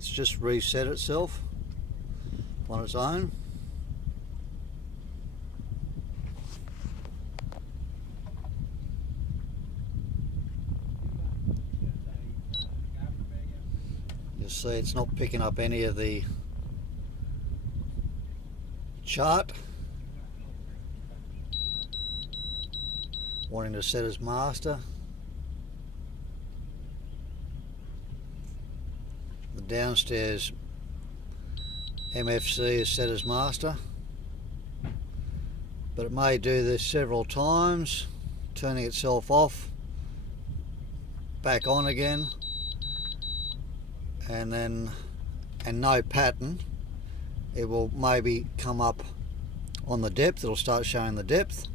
It's just reset itself on its own. You'll see it's not picking up any of the chart. Wanting to set as master. The downstairs MFC is set as master, but it may do this several times, turning itself off, back on again, and no pattern. It will maybe come up on the depth, it'll start showing the depth,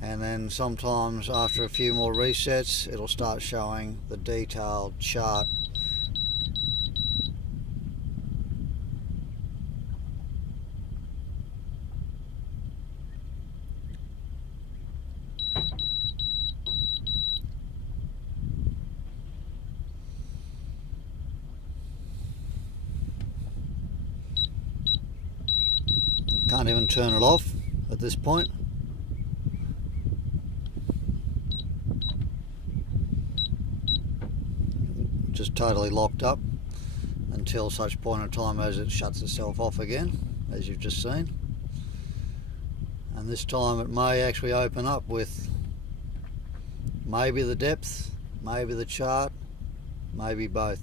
and then sometimes after a few more resets it'll start showing the detailed chart. Can't even turn it off at this point. Just totally locked up until such point in time as it shuts itself off again, as you've just seen. And this time it may actually open up with maybe the depth, maybe the chart, maybe both.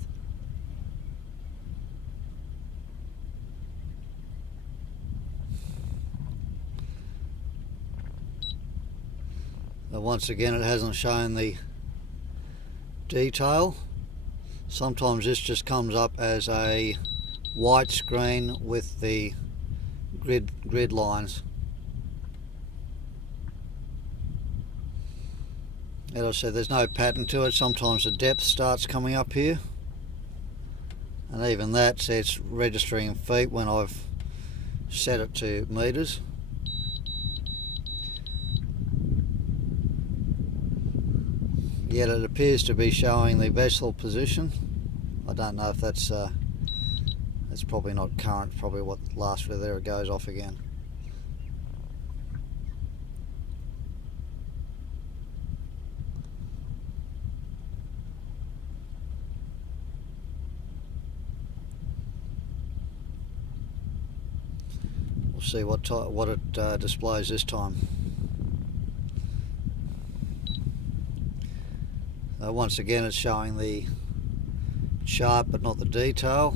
But once again, it hasn't shown the detail. Sometimes this just comes up as a white screen with the grid lines. As I said, there's no pattern to it. Sometimes the depth starts coming up here, and even that says registering in feet when I've set it to meters. Yet it appears to be showing the vessel position. I don't know if that's probably not current, probably what last there it goes off again. We'll see what it displays this time. Once again, it's showing the chart but not the detail.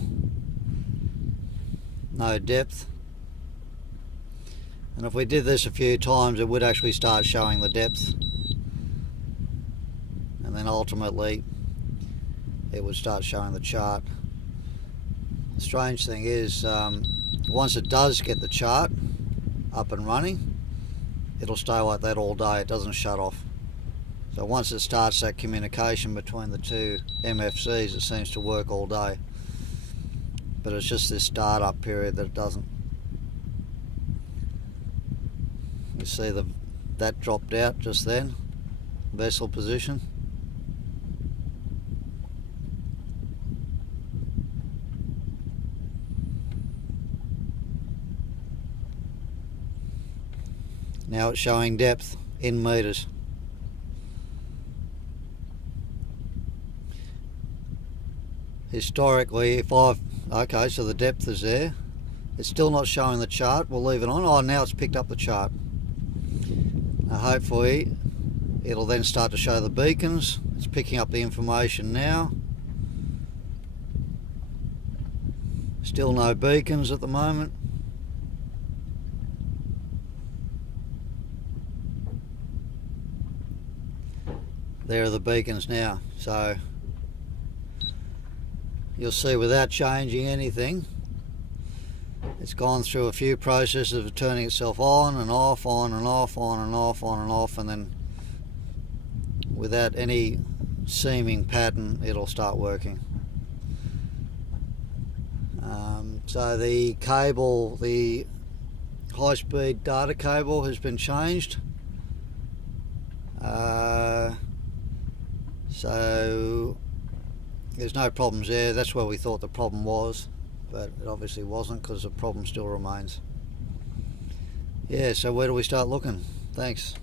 No depth. And if we did this a few times, it would actually start showing the depth. And then ultimately, it would start showing the chart. The strange thing is, once it does get the chart up and running, it'll stay like that all day. It doesn't shut off. So once it starts that communication between the two MFCs, it seems to work all day. But it's just this startup period that it doesn't. You see that dropped out just then, vessel position. Now it's showing depth in meters. Historically, okay, so the depth is there. It's still not showing the chart. We'll leave it on. Oh, now it's picked up the chart. Now hopefully it'll then start to show the beacons. It's picking up the information now. Still no beacons at the moment. There are the beacons now. So you'll see without changing anything, it's gone through a few processes of turning itself on and off, on and off, on and off, on and off, and then without any seeming pattern, it'll start working. So the cable, the high-speed data cable has been changed. So there's no problems there. That's where we thought the problem was, but it obviously wasn't, because the problem still remains. Yeah, so where do we start looking? Thanks.